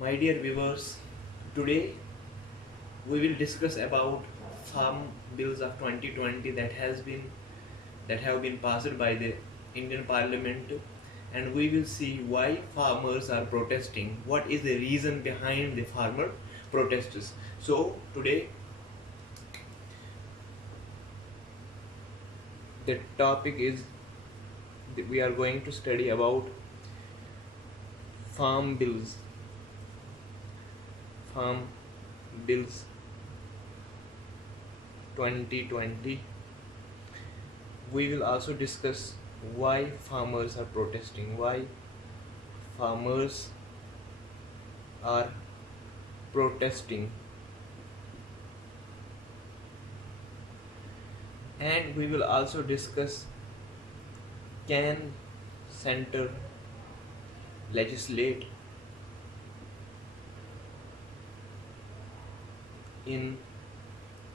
My dear viewers, today we will discuss about farm bills of 2020 that have been passed by the Indian Parliament, and we will see why farmers are protesting. What is the reason behind the farmer protests? So today the topic is we are going to study about farm bills farm bills 2020. We will also discuss why farmers are protesting, why farmers are protesting, and we will also discuss, can center legislate in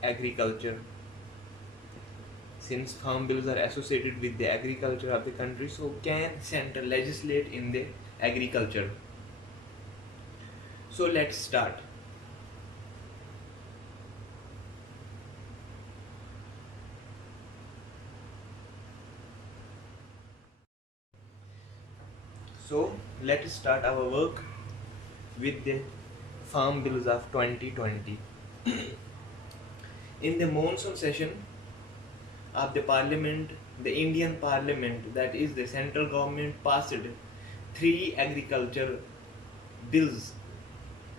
agriculture, since farm bills are associated with the agriculture of the country. So can center legislate in the agriculture? So let's start. So let us start our work with the farm bills of 2020. In the monsoon session of the parliament, the Indian parliament, that is the central government, passed three agriculture bills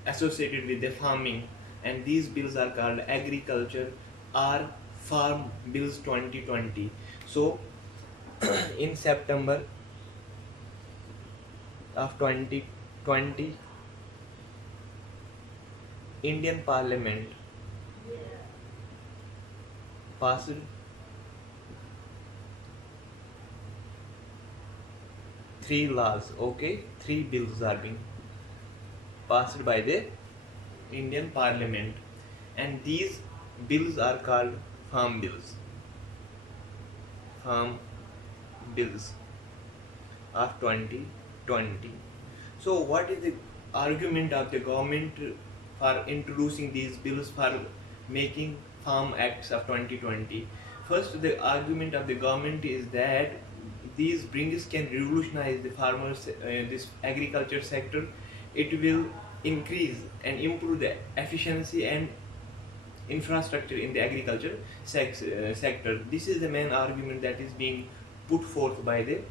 associated with the farming, and these bills are called agriculture or farm bills 2020. So in September of 2020, Indian Parliament passed three laws. Okay, three bills are being passed by the Indian Parliament, and these bills are called farm bills. Farm bills of 2020. So what is the argument of the government for introducing these bills, for making farm acts of 2020? First, the argument of the government is that these bills can revolutionize the farmers, this agriculture sector. It will increase and improve the efficiency and infrastructure in the agriculture sector. This is the main argument that is being put forth by the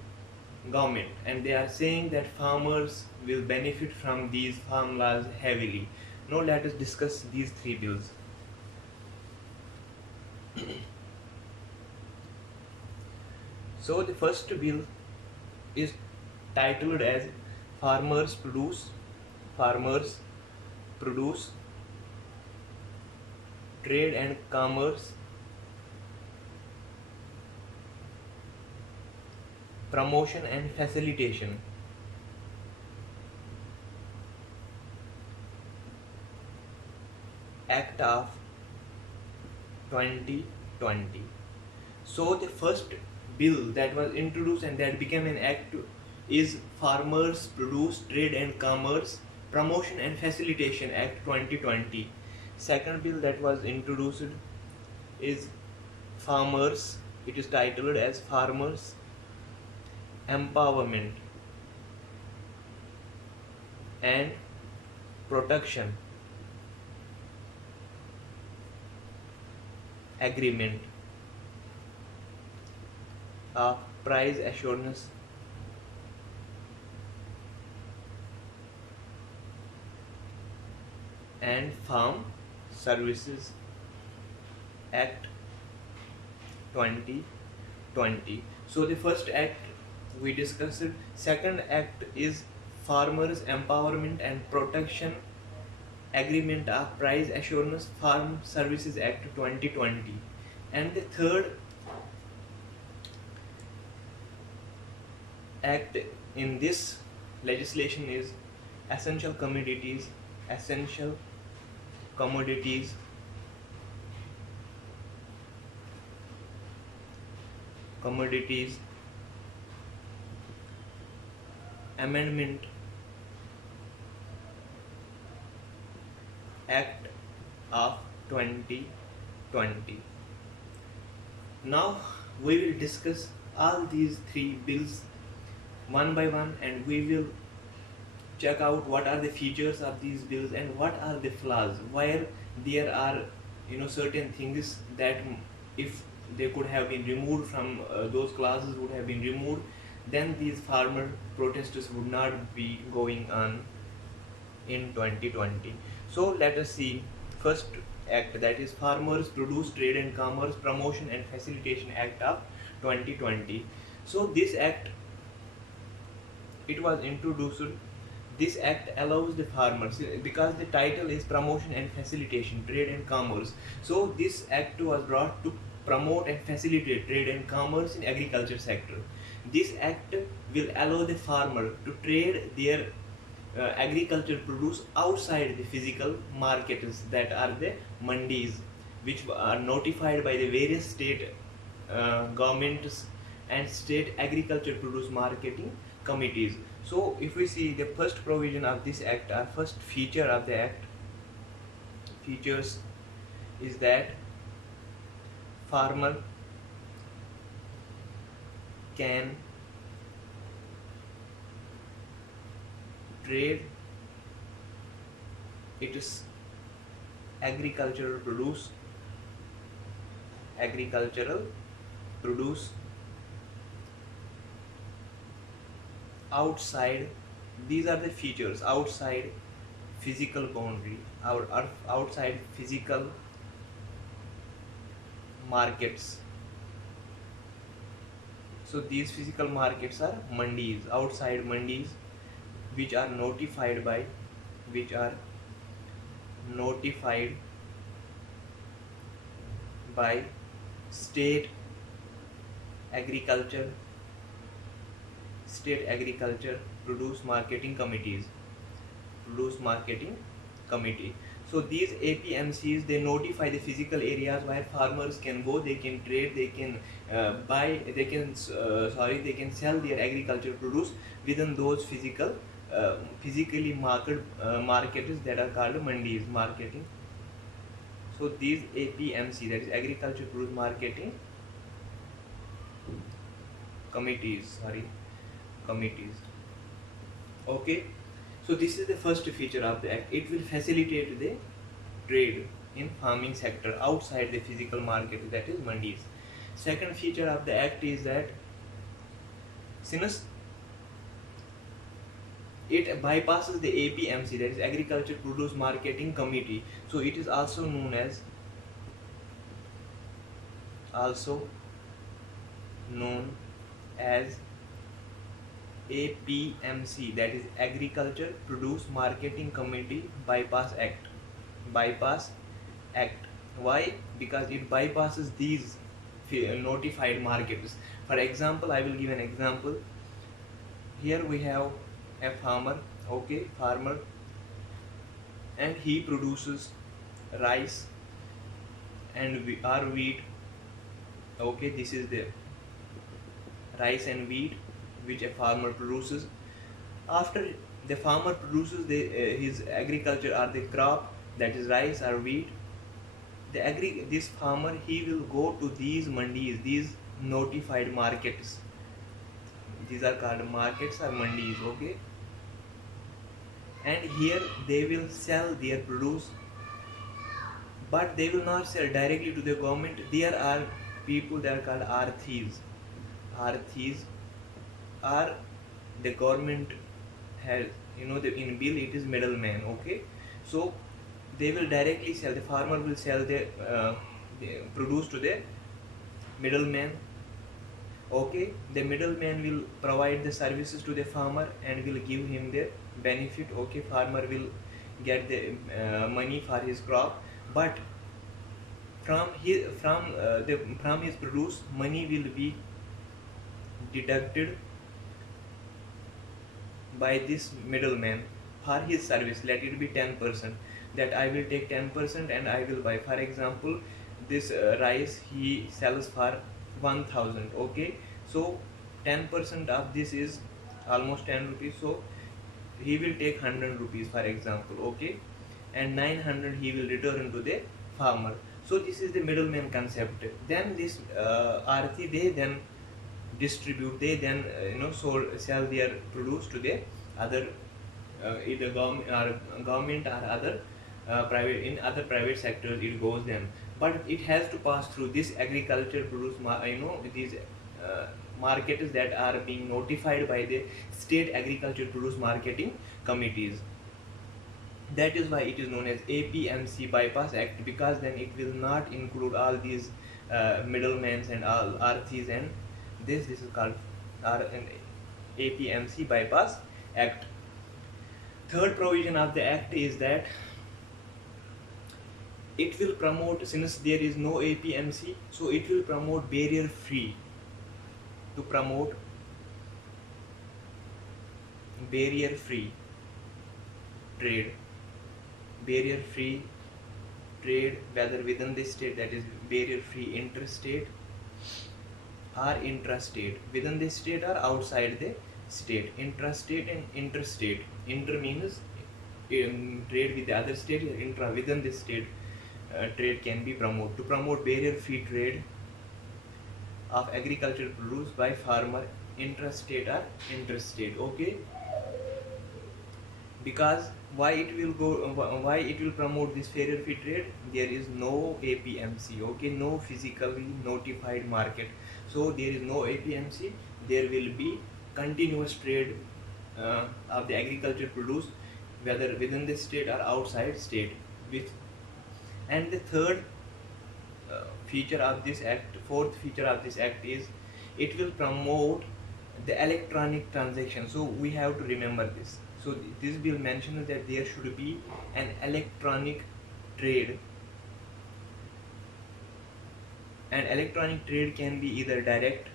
government, and they are saying that farmers will benefit from these farm laws heavily. Now let us discuss these three bills. So the first bill is titled as farmers produce trade and commerce promotion and facilitation Act of 2020. So the first bill that was introduced and that became an act is Farmers Produce Trade and Commerce Promotion and Facilitation Act 2020. Second bill that was introduced is Farmers, it is titled as Farmers Empowerment and Protection Agreement of Price Assurance and Farm Services Act 2020. So the first act we discussed. Second act is Farmers Empowerment and Protection Agreement of Price Assurance Farm Services Act 2020. And the third act in this legislation is Essential Commodities Amendment 2020. Now we will discuss all these three bills one by one, and we will check out what are the features of these bills and what are the flaws, where there are certain things that if they could have been removed from those clauses would have been removed, then these farmer protests would not be going on in 2020. So let us see first act, that is Farmers Produce Trade and Commerce Promotion and Facilitation Act of 2020. So this act, it was introduced. This act allows the farmers, because the title is Promotion and Facilitation Trade and Commerce, so this act was brought to promote and facilitate trade and commerce in agriculture sector. This act will allow the farmer to trade their agriculture produce outside the physical markets, that are the mandis, which are notified by the various state governments and state agriculture produce marketing committees. So if we see the first provision of this act, our first feature of the act features is that farmer can trade its agricultural produce outside. These are the features: outside physical boundary, or outside physical markets. So these physical markets are mandis, outside mandis, which are notified by state agriculture produce marketing committee. So these APMCs, they notify the physical areas where farmers can go, they can trade, they can they can sell their agricultural produce within those physically markets that are called mandis, marketing. So these APMC, that is agriculture produce marketing committees. Okay, so this is the first feature of the act. It will facilitate the trade in farming sector outside the physical market, that is mandis. Second feature of the act is that since it bypasses the APMC, that is agriculture produce marketing committee, so it is also known as APMC, that is Agriculture Produce Marketing Committee Bypass Act. Why? Because it bypasses these notified markets. For example, I will give an example. Here we have a farmer, and he produces rice and wheat. Okay, this is the rice and wheat which a farmer produces. After the farmer produces his agriculture or the crop, that is rice or wheat, this farmer, he will go to these mandis, these notified markets. These are called markets or mandis. Okay, and here they will sell their produce, but they will not sell directly to the government. There are people that are called arthis. Are the government has, in bill it is middleman. Okay, so they will directly sell, the farmer will sell the produce to the middleman. Okay, the middleman will provide the services to the farmer and will give him the benefit. Okay, farmer will get the money for his crop, but from his produce, money will be deducted by this middleman for his service. Let it be 10%, that I will take 10% and I will buy. For example, this rice he sells for 1000. Okay, so 10% of this is almost 10 rupees, so he will take 100 rupees, for example. Okay, and 900 he will return to the farmer. So this is the middleman concept. Then this arthi, they then distribute, they then sell their produce to the other either government or other private, in other private sectors it goes them, but it has to pass through this agriculture produce these markets that are being notified by the state agriculture produce marketing committees. That is why it is known as APMC Bypass Act, because then it will not include all these middlemen and all arthis, and this is called an APMC Bypass Act. Third provision of the act is that it will promote, since there is no APMC, so it will promote barrier free, to promote barrier free trade, barrier free trade, whether within the state, that is barrier free interstate or intrastate, within the state or outside the state, intrastate and interstate. Inter means trade with the other state, intra within the state trade can be promoted, to promote barrier free trade of agricultural produce by farmer intrastate or interstate. Okay, because why it will promote this barrier free trade? There is no APMC, okay, no physically notified market, so there is no APMC. There will be continuous trade of the agricultural produce, whether within the state or outside state. With and the third feature of this act, fourth feature of this act is it will promote the electronic transaction. So we have to remember this. So this bill mentions that there should be an electronic trade, and electronic trade can be either direct,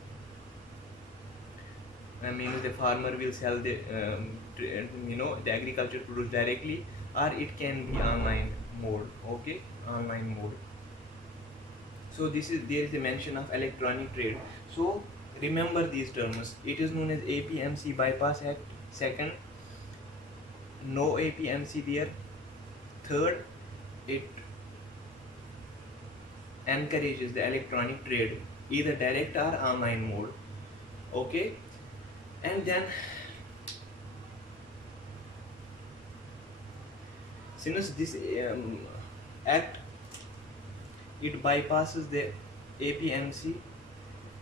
I mean the farmer will sell the the agricultural produce directly, or it can be online mode. Okay, online mode. So there is a mention of electronic trade. So remember these terms. It is known as APMC Bypass Act. Second, no APMC there. Third, it encourages the electronic trade, either direct or online mode. Okay, and then since this act, it bypasses the APMC,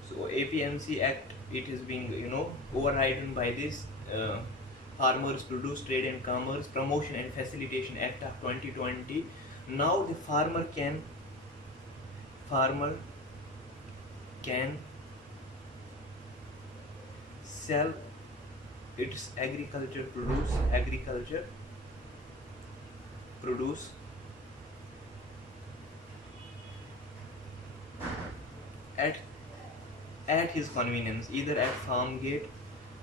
so APMC Act, it is being overridden by this Farmers Produce Trade and Commerce Promotion and Facilitation Act of 2020. Now the farmer can sell its agriculture produce at his convenience, either at farm gate,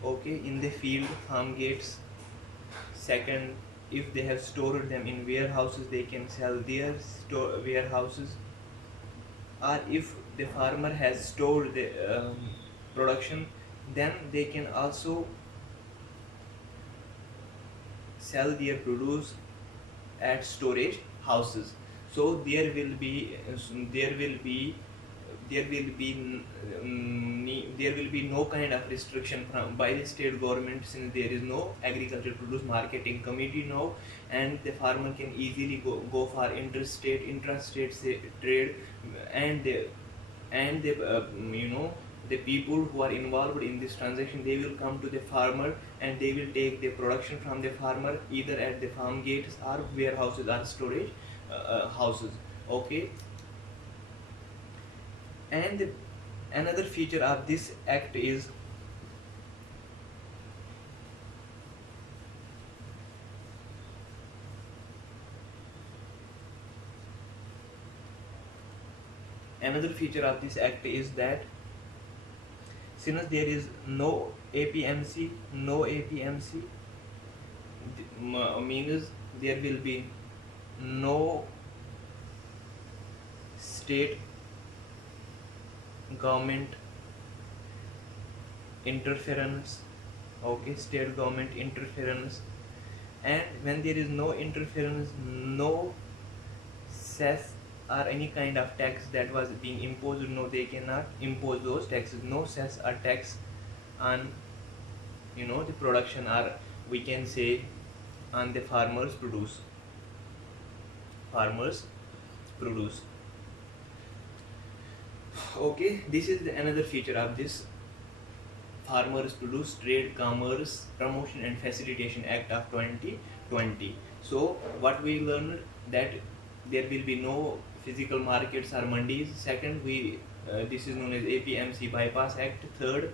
okay, in the field farm gates. Second, if they have stored them in warehouses, they can sell their warehouses, or if the farmer has stored the production, then they can also sell their produce at storage houses. So there will be no kind of restriction by the state government, since there is no agricultural produce marketing committee now, and the farmer can easily go for interstate, intrastate trade, and the people who are involved in this transaction, they will come to the farmer and they will take the production from the farmer, either at the farm gates or warehouses or storage houses. Okay, and another feature of this act is that since there is no APMC, means there will be no state government interference. Okay, state government interference, and when there is no interference, no cess or any kind of tax that was being imposed, no, they cannot impose those taxes. No cess or tax on, the production, or we can say on the farmers produce. Okay, this is another feature of this Farmers Produce Trade Commerce Promotion and Facilitation Act of 2020. So what we learned, that there will be no physical markets or mandis. Second, we this is known as APMC Bypass Act. Third,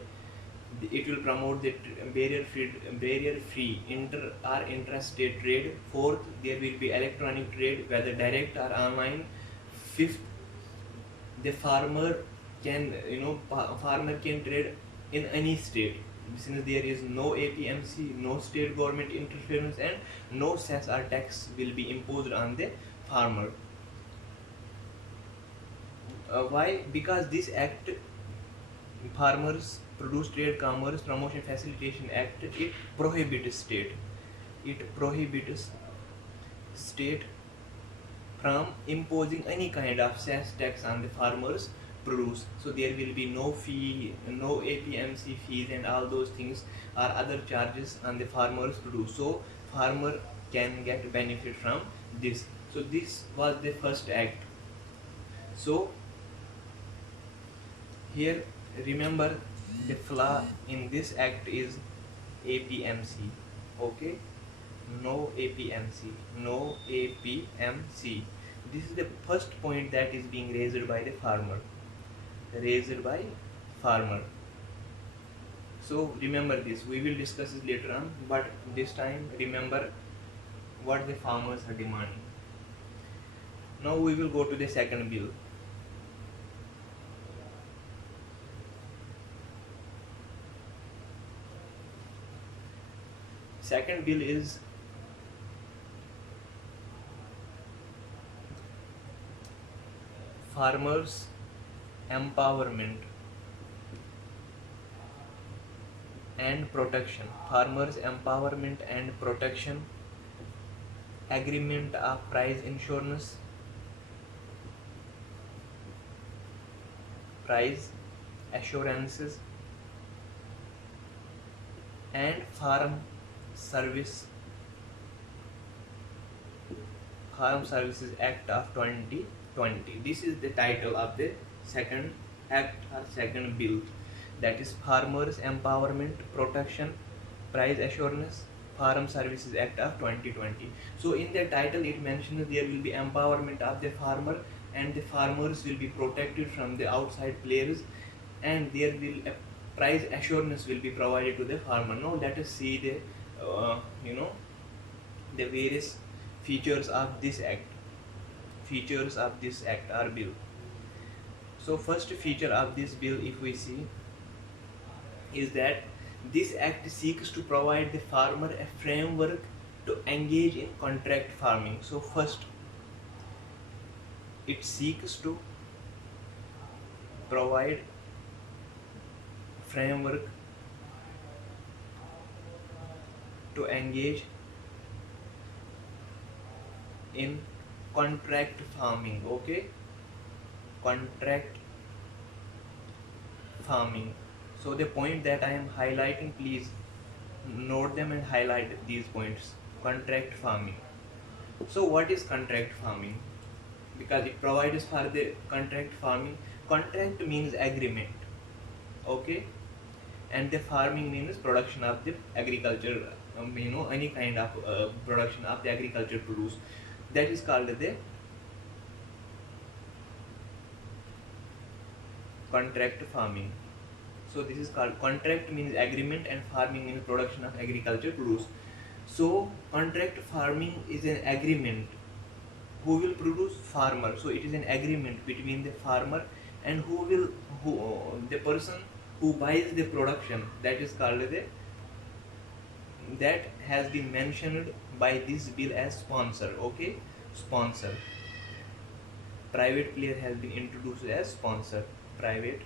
it will promote the barrier-free inter or intrastate trade. Fourth, there will be electronic trade, whether direct or online. Fifth, the farmer can trade in any state, since there is no APMC, no state government interference, and no cess or tax will be imposed on the farmer. Why? Because this act, Farmers Produce Trade Commerce Promotion Facilitation Act, it prohibits state from imposing any kind of cess tax on the farmers produce. So there will be no fee, no APMC fees and all those things or other charges on the farmers produce. So farmer can get benefit from this. So this was the first act. So here, remember, the flaw in this act is APMC. Okay, no APMC. This is the first point that is being raised by the farmer. So remember this. We will discuss this later on, but this time remember what the farmers are demanding. Now we will go to the second bill. Second bill is Farmers Empowerment and Protection. Farmers Empowerment and Protection Agreement of Price Insurance, Price Assurances, and Farm Services Act of 2020. This is the title of the second act or second bill, that is Farmers Empowerment, Protection, Price Assurance, Farm Services Act of 2020. So in the title it mentions there will be empowerment of the farmer, and the farmers will be protected from the outside players, and there will a price assurance will be provided to the farmer. Now let us see the the various features of this act or bill. So first feature of this bill, if we see, is that this act seeks to provide the farmer a framework to engage in contract farming. So first, it seeks to provide framework to engage in contract farming. Okay, contract farming. So the point that I am highlighting, please note them and highlight these points. Contract farming. So what is contract farming? Because it provides for the contract farming. Contract means agreement. Okay, and the farming means production of the agriculture, any kind of production of the agriculture produce. That is called the contract farming. So this is called, contract means agreement and farming means production of agriculture produce. So contract farming is an agreement. Who will produce? Farmer. So it is an agreement between the farmer and the person who buys the production. That is called that has been mentioned by this bill as sponsor. Okay, sponsor. Private player has been introduced as sponsor. Private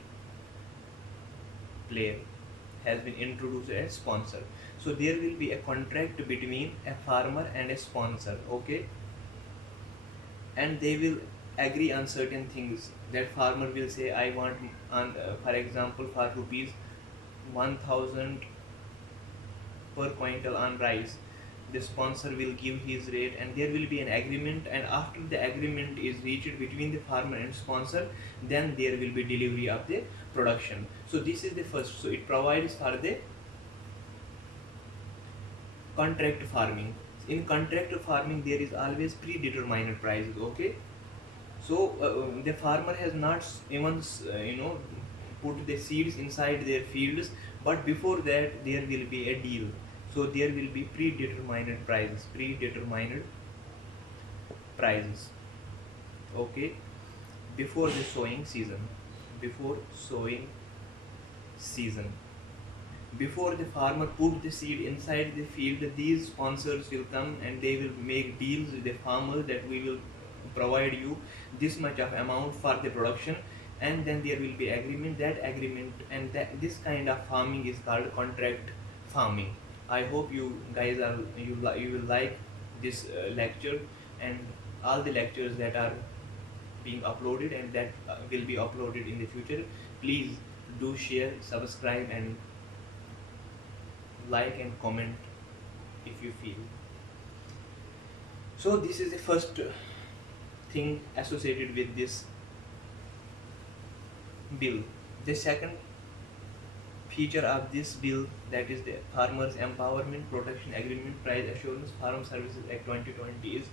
player has been introduced as sponsor. So there will be a contract between a farmer and a sponsor. Okay, and they will agree on certain things. That farmer will say, I want on for example for rupees 1000 per quintal on rice. The sponsor will give his rate and there will be an agreement, and after the agreement is reached between the farmer and sponsor, then there will be delivery of the production. So this is the first. So it provides for the contract farming. In contract farming there is always predetermined prices. Okay, so the farmer has not even put the seeds inside their fields, but before that there will be a deal. So there will be predetermined prices. Okay, before the sowing season. Before sowing season, before the farmer put the seed inside the field, these sponsors will come and they will make deals with the farmer that we will provide you this much of amount for the production, and then there will be agreement. That agreement and this kind of farming is called contract farming. I hope you guys you will like this lecture and all the lectures that are being uploaded and that will be uploaded in the future. Please do share, subscribe, and like and comment if you feel. So this is the first thing associated with this bill. The second feature of this bill, that is the Farmers Empowerment Protection Agreement Price Assurance Farm Services Act 2020, is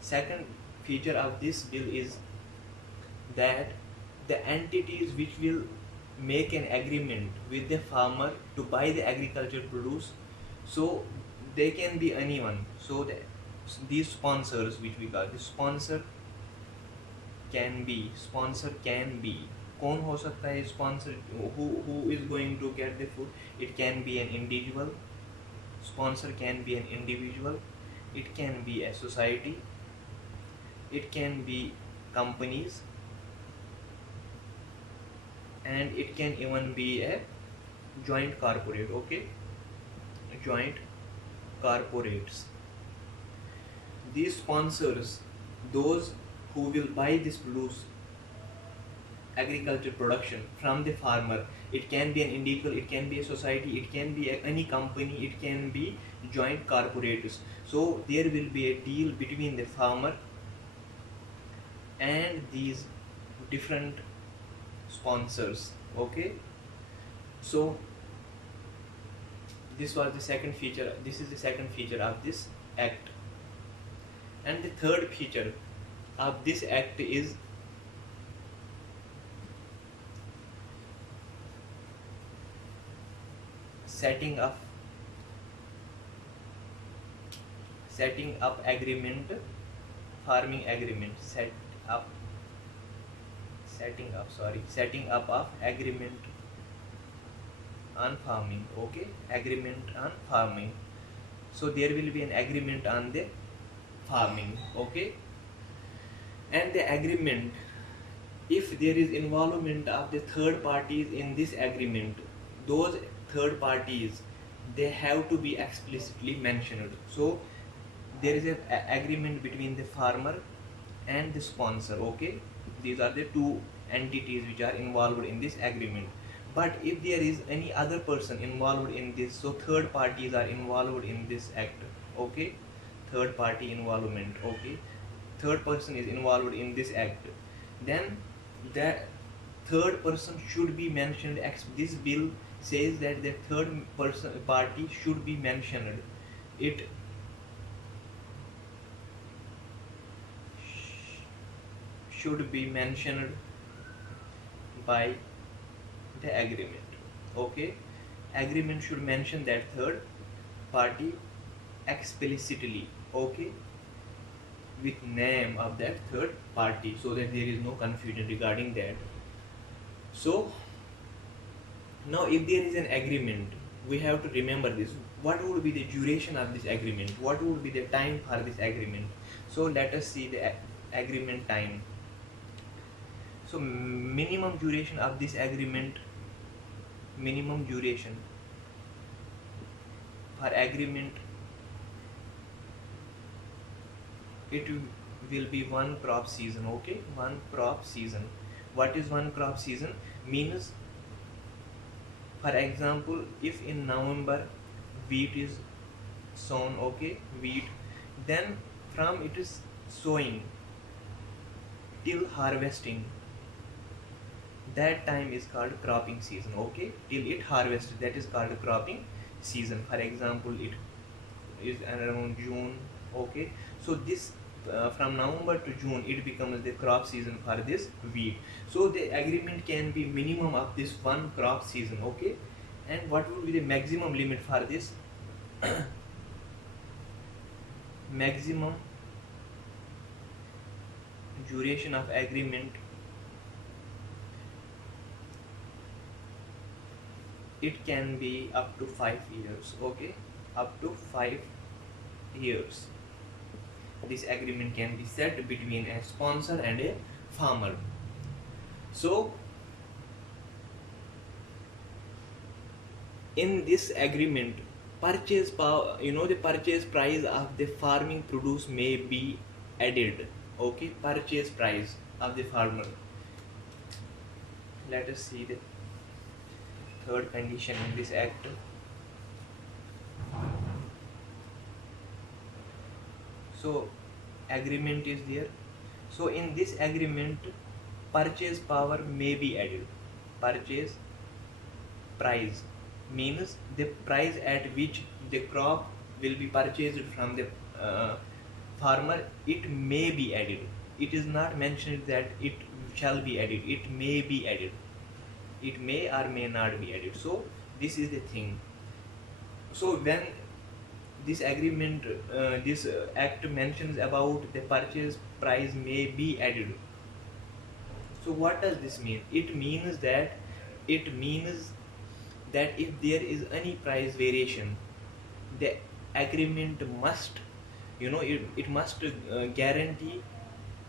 second feature of this bill is that the entities which will make an agreement with the farmer to buy the agricultural produce, so they can be anyone. So these sponsors, which we call the sponsor can be कौन हो सकता है sponsor? Who is going to get the food? It can be an individual. Sponsor can be an individual, it can be a society, it can be companies, and it can even be a joint corporate. Okay, joint corporates. These sponsors, those who will buy this produce, agriculture production from the farmer, it can be an individual, it can be a society, it can be any company, it can be joint corporates. So there will be a deal between the farmer and these different sponsors. Okay, so this was the second feature. This is the second feature of this act. And the third feature of this act is setting up agreement, farming agreement, setting up of agreement on farming. Okay, agreement on farming. So there will be an agreement on the farming. Okay, and the agreement, if there is involvement of the third parties in this agreement, those third parties, they have to be explicitly mentioned. So there is an agreement between the farmer and the sponsor. Okay, these are the two entities which are involved in this agreement. But if there is any other person involved in this, so third parties are involved in this act. Okay, third party involvement. Okay, third person is involved in this act, then the third person should be mentioned. This bill says that the third party should be mentioned. It should be mentioned by the agreement. Okay, agreement should mention that third party explicitly. Okay, with name of that third party, so that there is no confusion regarding that. So now if there is an agreement, we have to remember this. What would be the duration of this agreement? What would be the time for this agreement? So let us see the agreement time. So minimum duration of this agreement, minimum duration for agreement, it will be one crop season. Okay, one crop season. What is one crop season? Means, for example, if in November wheat is sown, okay, wheat, then from it is sowing till harvesting, that time is called cropping season. Okay, till it harvests, that is called cropping season. For example, it is around June. Okay, so this from November to June it becomes the crop season for this wheat. So the agreement can be minimum of this one crop season. Okay, and what would be the maximum limit for this? Maximum duration of agreement, it can be up to 5 years. Okay, up to 5 years this agreement can be set between a sponsor and a farmer. So in this agreement, purchase power, the purchase price of the farming produce may be added. Okay, purchase price of the farmer. Let us see the third condition in this act. So agreement is there. So in this agreement, purchase power may be added. Purchase price means the price at which the crop will be purchased from the farmer, it may be added. It is not mentioned that it shall be added. It may be added. It may or may not be added. So this is the thing. So when this agreement, this act mentions about the purchase price may be added. So what does this mean? It means that if there is any price variation, the agreement must, it must guarantee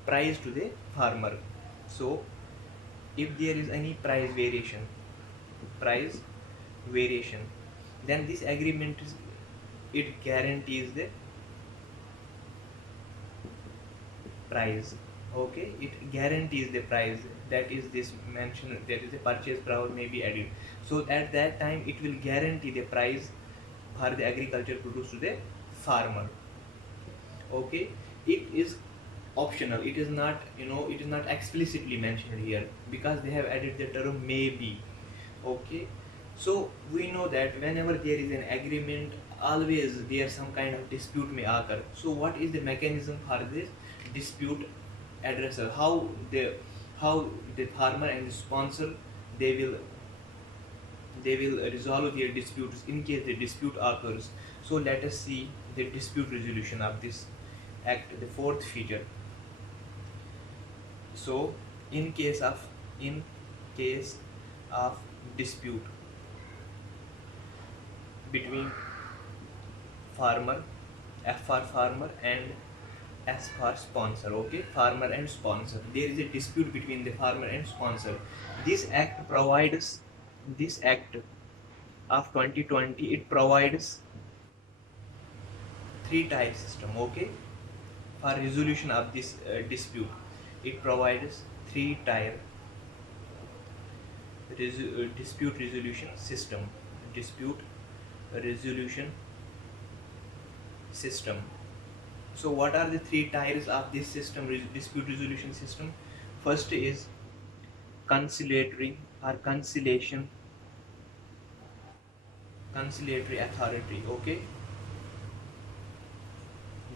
price to the farmer. So if there is any price variation, then this agreement it guarantees the price. Okay, it guarantees the price, that is this mention, that is the purchase price may be added. So at that time it will guarantee the price for the agriculture produce to the farmer. Okay, it is optional. It is not, it is not explicitly mentioned here because they have added the term may be. Okay, so we know that whenever there is an agreement, always there some kind of dispute may occur. So what is the mechanism for this dispute addresser? How the farmer and the sponsor, they will resolve their disputes in case the dispute occurs. So let us see the dispute resolution of this act, the fourth feature. So in case of dispute between farmer, F for farmer, and S for sponsor. Okay, farmer and sponsor, there is a dispute between the farmer and sponsor. This act of 2020, it provides three-tier system. Okay, for resolution of this dispute, it provides three-tier dispute resolution system. So what are the three tiers of this system, dispute resolution system? First is conciliatory or conciliatory authority. Okay,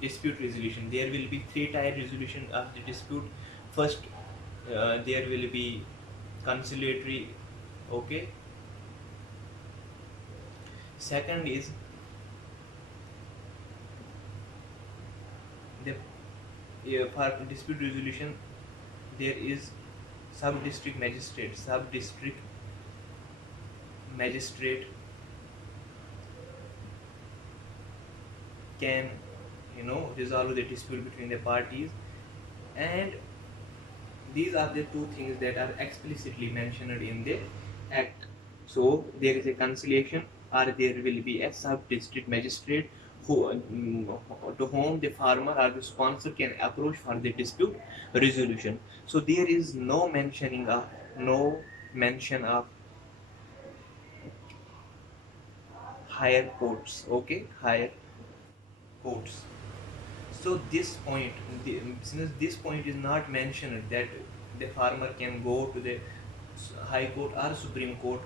dispute resolution, there will be three-tier resolution of the dispute. First, there will be conciliatory. Okay, second is the for dispute resolution, there is sub-district magistrate can resolve the dispute between the parties, and these are the two things that are explicitly mentioned in the act. So there is a conciliation, or there will be a sub-district magistrate to whom the farmer or the sponsor can approach for the dispute resolution. So there is no mention of higher courts. Okay, higher courts. So this point, since this point is not mentioned that the farmer can go to the High Court or Supreme Court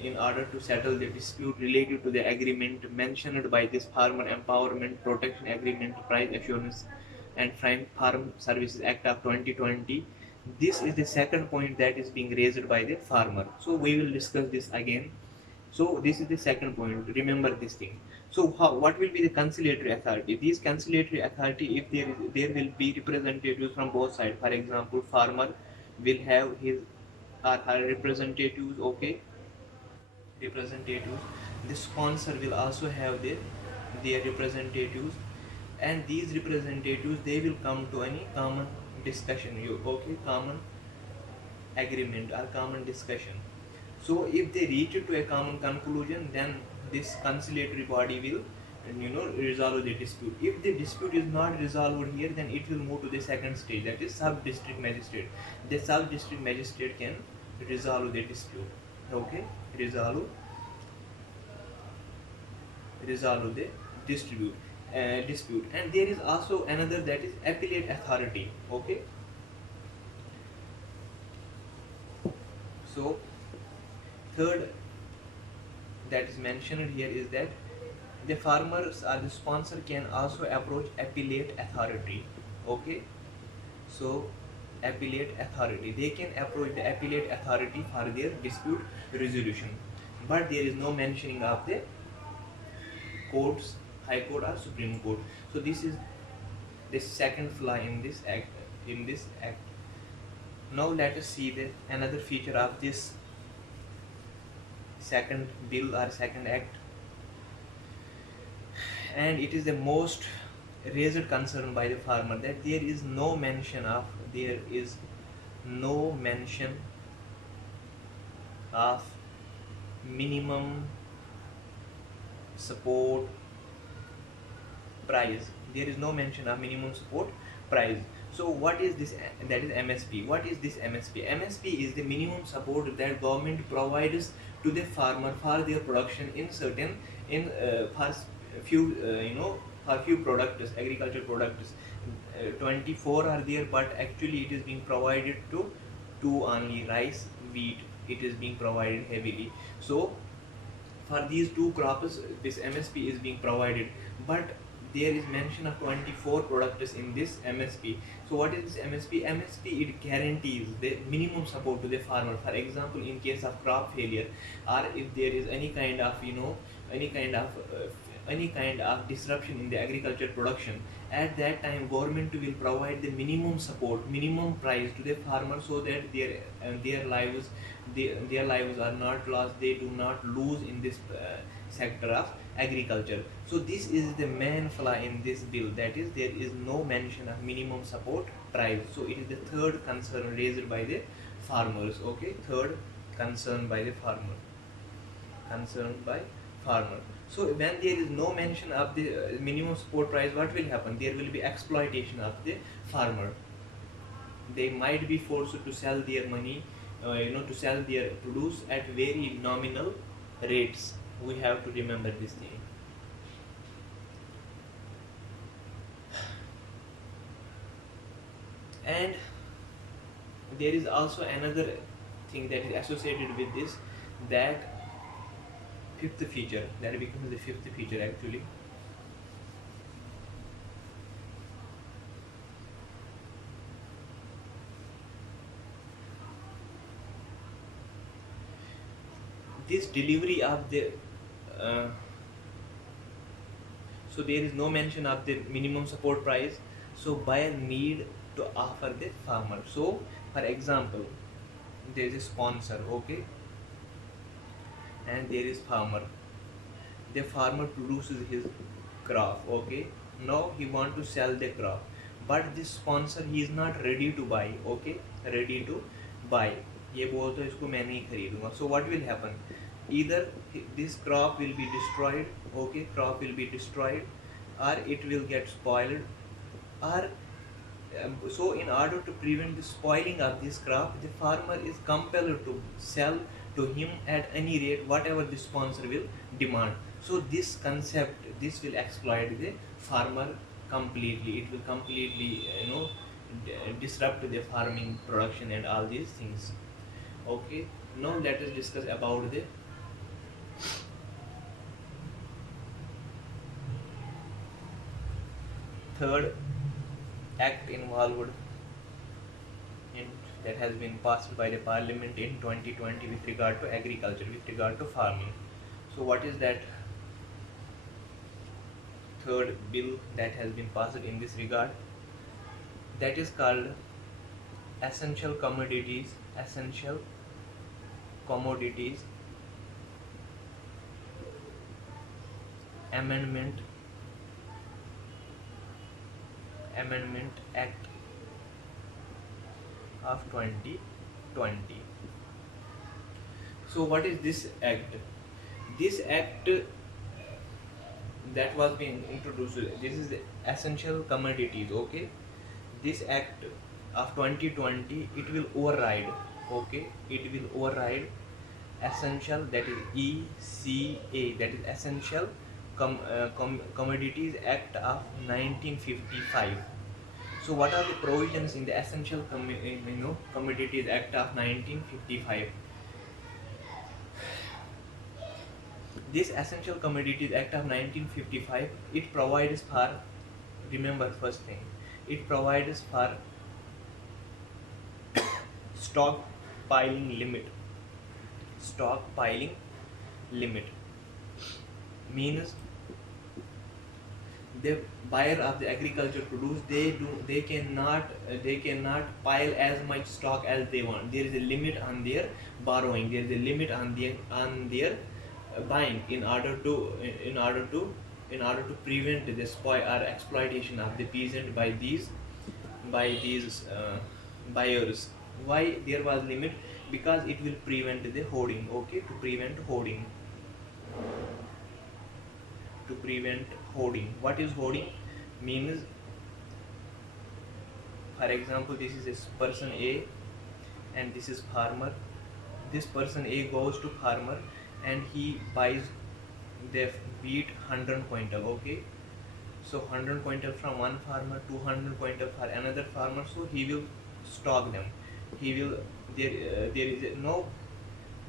in order to settle the dispute related to the agreement mentioned by this Farmer Empowerment Protection Agreement, Price Assurance and Farm Services Act of 2020. This is the second point that is being raised by the farmer. So we will discuss this again. So this is the second point. Remember this thing. So what will be the conciliatory authority? These conciliatory authority, if there will be representatives from both sides. For example, farmer will have his or her representatives. Okay, representatives. The sponsor will also have their representatives, and these representatives they will come to any common discussion. Common agreement or common discussion. So if they reach to a common conclusion, then this conciliatory body will resolve the dispute. If the dispute is not resolved here, then it will move to the second stage, that is sub district magistrate. The sub district magistrate can resolve the dispute. Okay, resolve the dispute. And there is also another, that is appellate authority. Okay, so third that is mentioned here is that the farmers or the sponsor can also approach appellate authority. Okay, so appellate authority, they can approach the appellate authority for their dispute resolution, but there is no mentioning of the courts, High Court or Supreme Court. So this is the second flaw in this act. Now let us see the another feature of this second bill or second act, and it is the most raised concern by the farmer, that there is no mention of minimum support price. There is no mention of minimum support price. So what is this? That is MSP. What is this MSP? MSP is the minimum support that government provides to the farmer for their production in certain for few for few products, agricultural products. 24 are there, but actually it is being provided to two only: rice, wheat. It is being provided heavily. So for these two crops, this MSP is being provided, but there is mention of 24 products in this MSP. So what is this MSP? MSP, it guarantees the minimum support to the farmer. For example, in case of crop failure, or if there is any kind of any kind of disruption in the agriculture production, at that time government will provide the minimum support, minimum price to the farmer, so that their lives are not lost, they do not lose in this sector of agriculture. So this is the main flaw in this bill, that is there is no mention of minimum support price. So it is the third concern raised by the farmers. Okay, third concern by the farmer. So when there is no mention of the minimum support price, what will happen? There will be exploitation of the farmer. They might be forced to sell their money, to sell their produce at very nominal rates. We have to remember this thing. And there is also another thing that is associated with this, that fifth feature, that becomes the fifth feature actually. This delivery of the so there is no mention of the minimum support price, so buyer need to offer the farmer. So for example, there is a sponsor, okay, and there is farmer. The farmer produces his crop, okay, now he want to sell the crop, but this sponsor he is not ready to buy. Okay, ready to buy, ये बोलता है इसको मैं नहीं खरीदूंगा. So what will happen? either this crop will be destroyed, okay, crop will be destroyed, or it will get spoiled, or so in order to prevent the spoiling of this crop, the farmer is compelled to sell to him at any rate whatever the sponsor will demand. So this concept, this will exploit the farmer completely. It will completely disrupt the farming production and all these things. Okay, now let us discuss about the third act involved in that has been passed by the parliament in 2020 with regard to agriculture, with regard to farming. So what is that third bill that has been passed in this regard? That is called essential commodities, essential commodities amendment act of 2020. So what is this act? This act that was being introduced, this is the essential commodities, okay. This act of 2020, it will override, okay, it will override essential, that is ECA, that is essential commodities act of 1955. So what are the provisions in the essential commodities act of 1955? This essential commodities act of 1955, it provides for, remember first thing, it provides for stockpiling limit. Stockpiling limit means the buyer of the agriculture produce, they cannot pile as much stock as they want. There is a limit on their borrowing, there is a limit on their buying, in order to prevent the spoil or exploitation of the peasant by these buyers. Why there was limit? Because it will prevent the hoarding, okay, to prevent hoarding. What is hoarding? Means, for example, this is a person A and this is farmer. This person A goes to farmer and he buys the wheat 100 quintal, okay. So 100 quintal from one farmer, 200 quintal for another farmer. So he will stock them. He will there is no,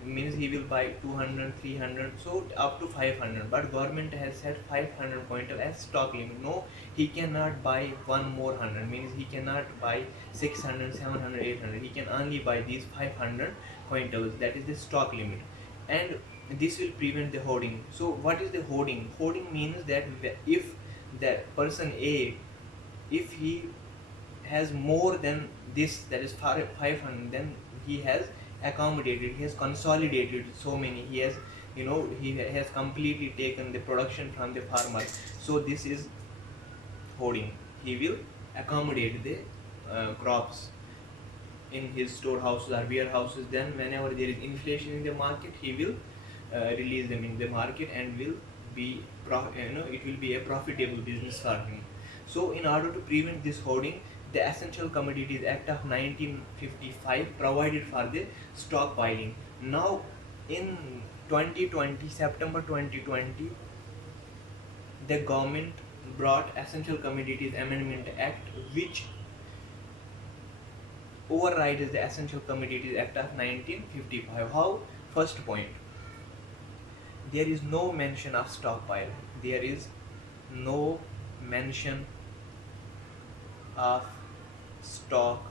means he will buy 200, 300, so up to 500. But government has set 500 quintal as stock limit. No, he cannot buy one more 100. Means he cannot buy 600, 700, 800. He can only buy these 500 quintals. That is the stock limit, and this will prevent the hoarding. So what is the hoarding? Hoarding means that if that person A, if he has more than this, that is 500, then he has accommodated, he has consolidated so many, he has he has completely taken the production from the farmer. So this is hoarding. He will accommodate the crops in his storehouses or warehouses. Then whenever there is inflation in the market, he will release them in the market and will be it will be a profitable business for him. So in order to prevent this hoarding, the Essential Commodities Act of 1955 provided for the stockpiling. Now in 2020, September 2020, the government brought Essential Commodities Amendment Act, which overrides the Essential Commodities Act of 1955. How? First point, there is no mention of stockpile. There is no mention of stock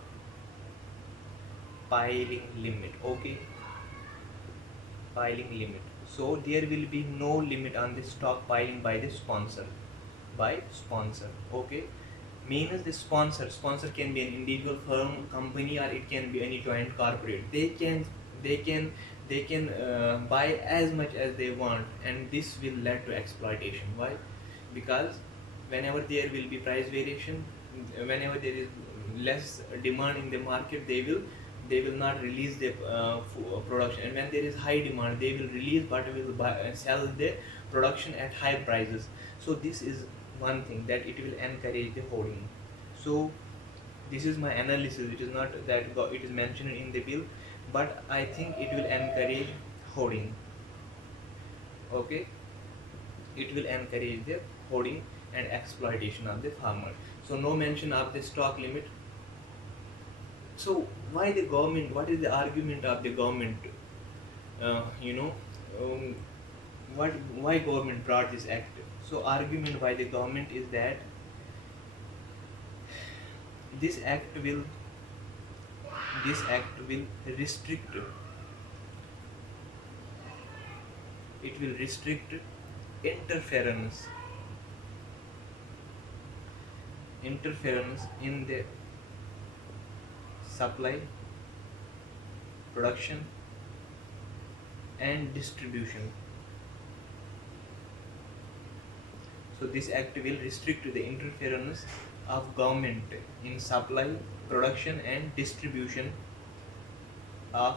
piling limit, okay, piling limit. So there will be no limit on the stockpiling by the sponsor, okay. Means the sponsor can be an individual, firm, company, or it can be any joint corporate. They can buy as much as they want, and this will lead to exploitation. Why? Because whenever there will be price variation, whenever there is less demand in the market, they will they will not release the production, and when there is high demand they will release but will sell the production at higher prices. So this is one thing that it will encourage the hoarding. So this is my analysis. It is not that it is mentioned in the bill, but I think it will encourage hoarding. Okay, it will encourage the hoarding and exploitation of the farmer. So no mention of the stock limit. So why the government, what is the argument of the government, you know, um, why government brought this act? So argument by the government is that this act will restrict, it will restrict interference in the supply, production and distribution. So this act will restrict the interference of government in supply, production and distribution of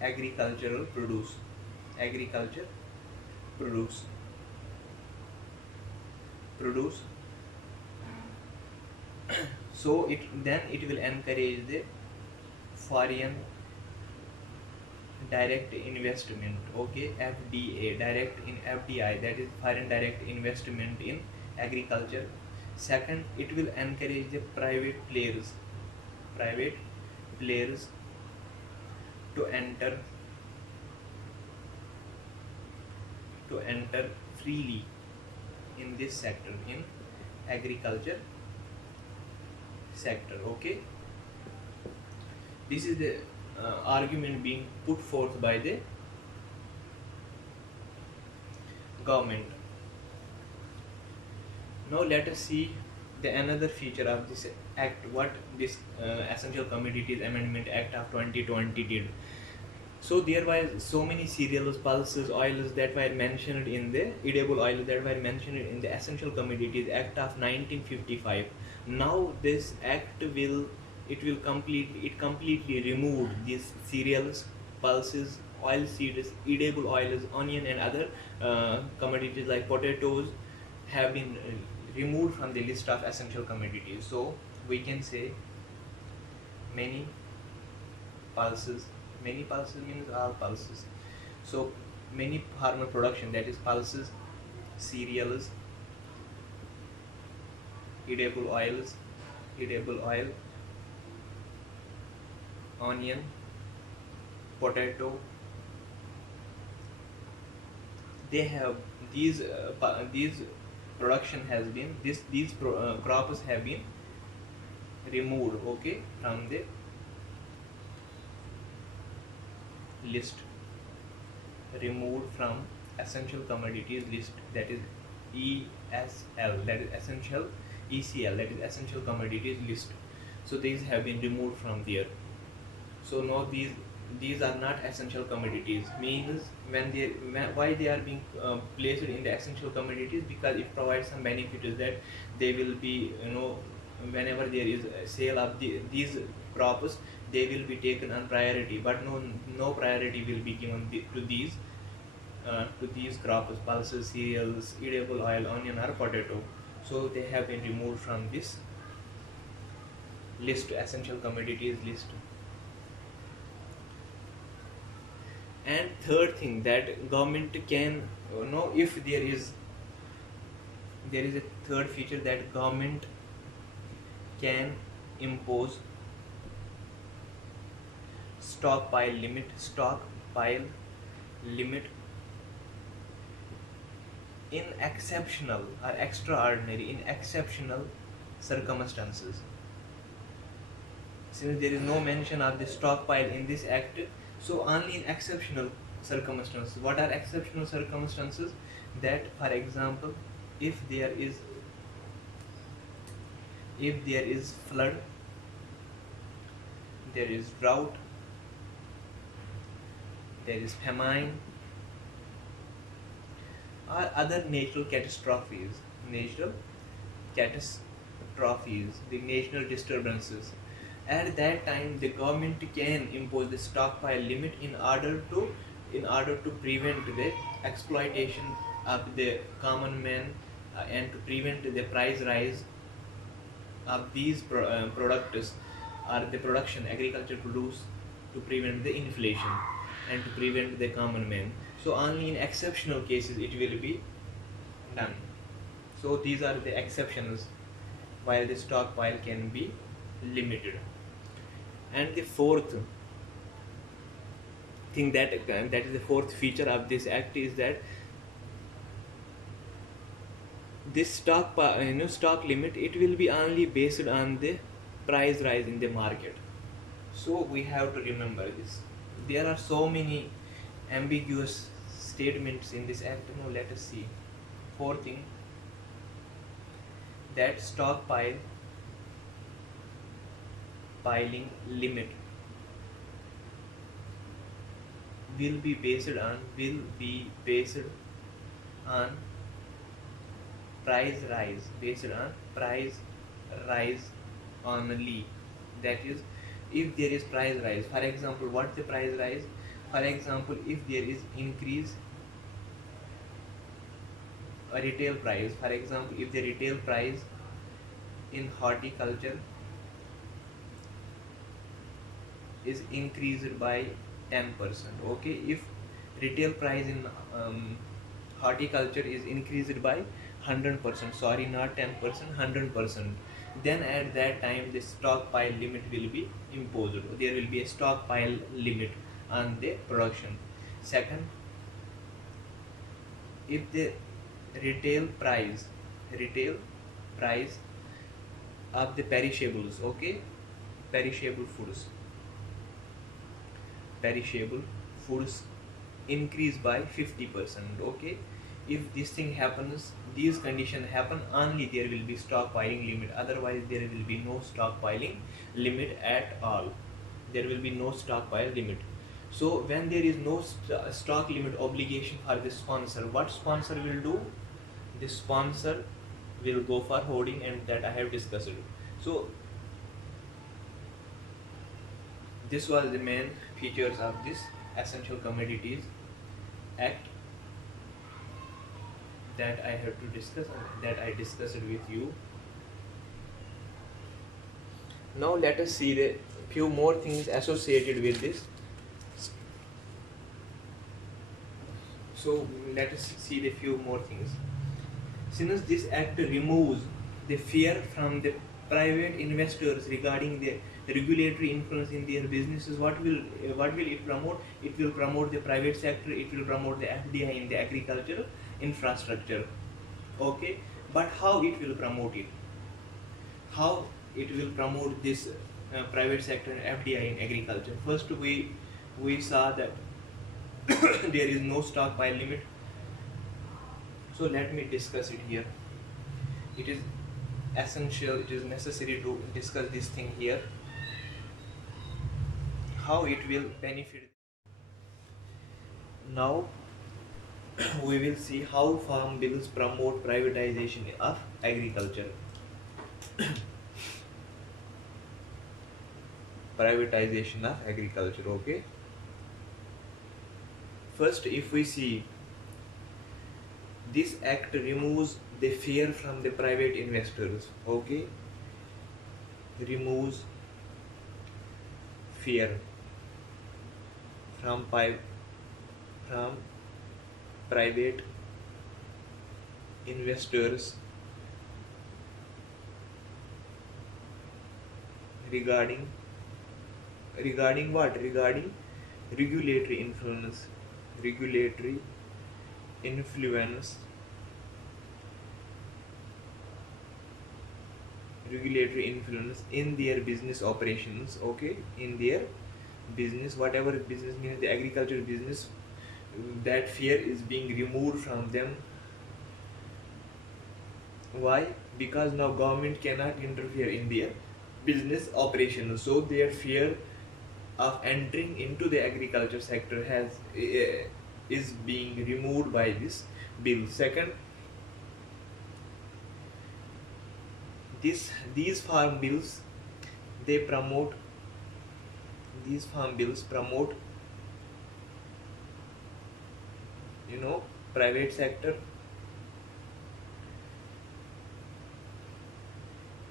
agricultural produce. Produce. So it will encourage the foreign direct investment. Okay, FDA, FDI, that is foreign direct investment in agriculture. Second, it will encourage the private players to enter freely in this sector, in agriculture sector. Okay, this is the argument being put forth by the government. Now let us see the another feature of this act, what this Essential Commodities Amendment Act of 2020 did. So there were so many cereals, pulses, oils that were mentioned in the edible oils that were mentioned in the Essential Commodities Act of 1955. Now this act will completely remove these cereals, pulses, oil seeds, edible oils, onion and other commodities like potatoes have been removed from the list of essential commodities. So we can say many pulses means all pulses. So many farmer production, that is pulses, cereals, edible oil, onion, potato, they have these production has been these crops have been removed, okay, from the list, removed from essential commodities list, that is ESL, that is essential, ECL, that is essential commodities list. So these have been removed from there. So now these are not essential commodities, means why they are being placed in the essential commodities, because it provides some benefits that they will be, whenever there is a sale of these crops, they will be taken on priority, but no priority will be given to these crops, pulses, cereals, edible oil, onion or potato. So they have been removed from this list, essential commodities list. And third thing, that government can, if there is a third feature, that government can impose stockpile limit in exceptional or extraordinary, in exceptional circumstances. Since there is no mention of the stockpile in this act, so only in exceptional circumstances. What are exceptional circumstances? That, for example, if there is flood, there is drought, there is famine, or other natural catastrophes, the natural disturbances. At that time the government can impose the stockpile limit in order to prevent the exploitation of the common man, and to prevent the price rise of these products, or the production agriculture produce, to prevent the inflation and to prevent the common man. So only in exceptional cases it will be done. So these are the exceptions while the stockpile can be limited. And the fourth thing that is the fourth feature of this act is that this stock limit, it will be only based on the price rise in the market. So we have to remember this. There are so many ambiguous statements in this act. Now let us see. Fourth thing, that stockpile piling limit will be based on price rise only. That is, if there is price rise, for example, what the price rise? For example, if there is increase a retail price, for example, if the retail price in horticulture is increased by 10%, okay, if retail price in horticulture is increased by 100%, sorry, not 10%, 100%, then at that time the stockpile limit will be imposed. There will be a stockpile limit on the production. Second, if the retail price of the perishables, okay, perishable foods increase by 50%, okay, if this thing happens, these conditions happen, only there will be stockpiling limit. Otherwise there will be no stockpiling limit at all. There will be no stockpile limit. So when there is no stock limit obligation for the sponsor, what sponsor will do? The sponsor will go for hoarding, and that I have discussed. So this was the main features of this Essential Commodities Act that I have to discuss, that I discussed with you. Now let us see the few more things associated with this. So let us see the few more things. Since this act removes the fear from the private investors regarding the regulatory influence in their businesses, what will it promote? It will promote the private sector. It will promote the FDI in the agricultural infrastructure. Okay, but how it will promote it? How it will promote this private sector and FDI in agriculture? First, we saw that there is no stockpile limit. So let me discuss it here. It is essential, it is necessary to discuss this thing here, how it will benefit. Now we will see how farm bills promote privatization of agriculture. Privatization of agriculture, okay. First, if we see, this act removes the fear from the private investors, okay, removes fear from private investors regarding what? Regarding regulatory influence in their business operations, okay, in their business, whatever business means, the agriculture business, that fear is being removed from them. Why? Because now government cannot interfere in their business operations, so their fear of entering into the agriculture sector is being removed by this bill. Second, these farm bills, they promote, these farm bills promote, you know, private sector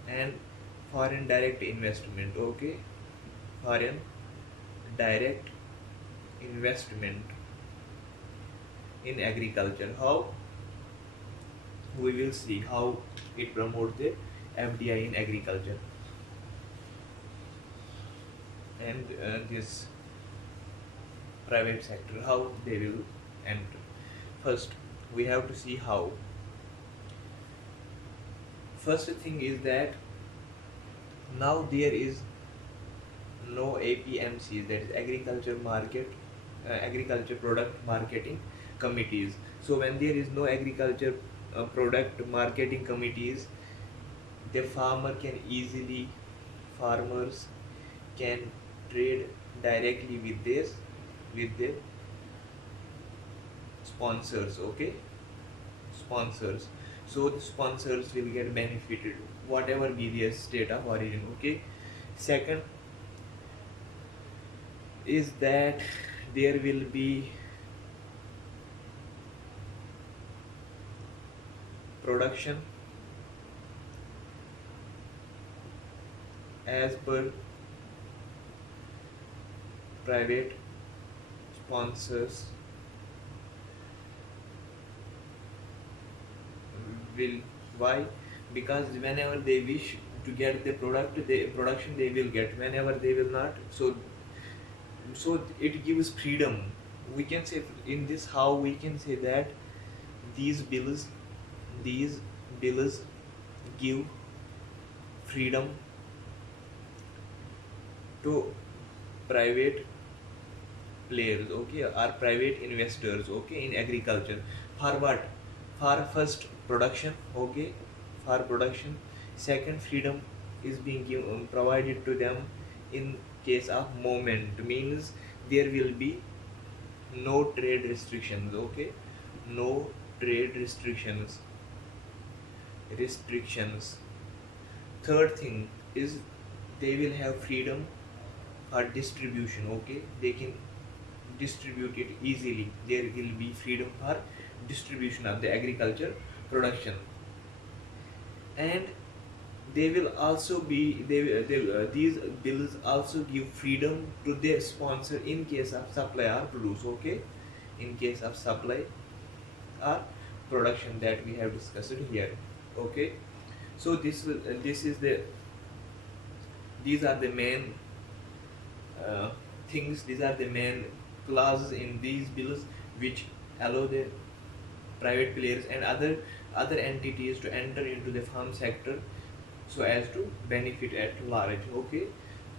and foreign direct investment. Okay, foreign direct investment in agriculture. How? We will see how it promotes the FDI in agriculture and this private sector, how they will enter. First, we have to see how. First thing is that now there is no APMCs, that is agriculture market, agriculture product marketing committees. So when there is no agriculture product marketing committees, the farmers can trade directly with this, with the sponsors. Okay, sponsors. So the sponsors will get benefited whatever be their state of origin. Okay. Second is that there will be production as per private sponsors will. Why? Because whenever they wish to get the production they will get, whenever they will not, so it gives freedom. We can say in this, how we can say that these bills give freedom to private players, okay, or private investors, okay, in agriculture. For what? For first production, okay, for production. Second, freedom is being given, provided to them in case of moment, means there will be no trade restrictions. Okay, no trade restrictions. Third thing is they will have freedom for distribution. Okay, they can distribute it easily. There will be freedom for distribution of the agriculture production, and they will also be these bills also give freedom to their sponsor in case of supply or produce. Okay, in case of supply or production that we have discussed here. Okay, so this is the these are the main things, these are the main clauses in these bills which allow the private players and other entities to enter into the farm sector so as to benefit at large. Okay,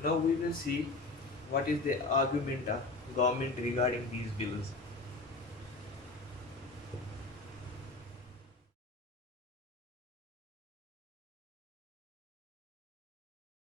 now we will see what is the argument of government regarding these bills.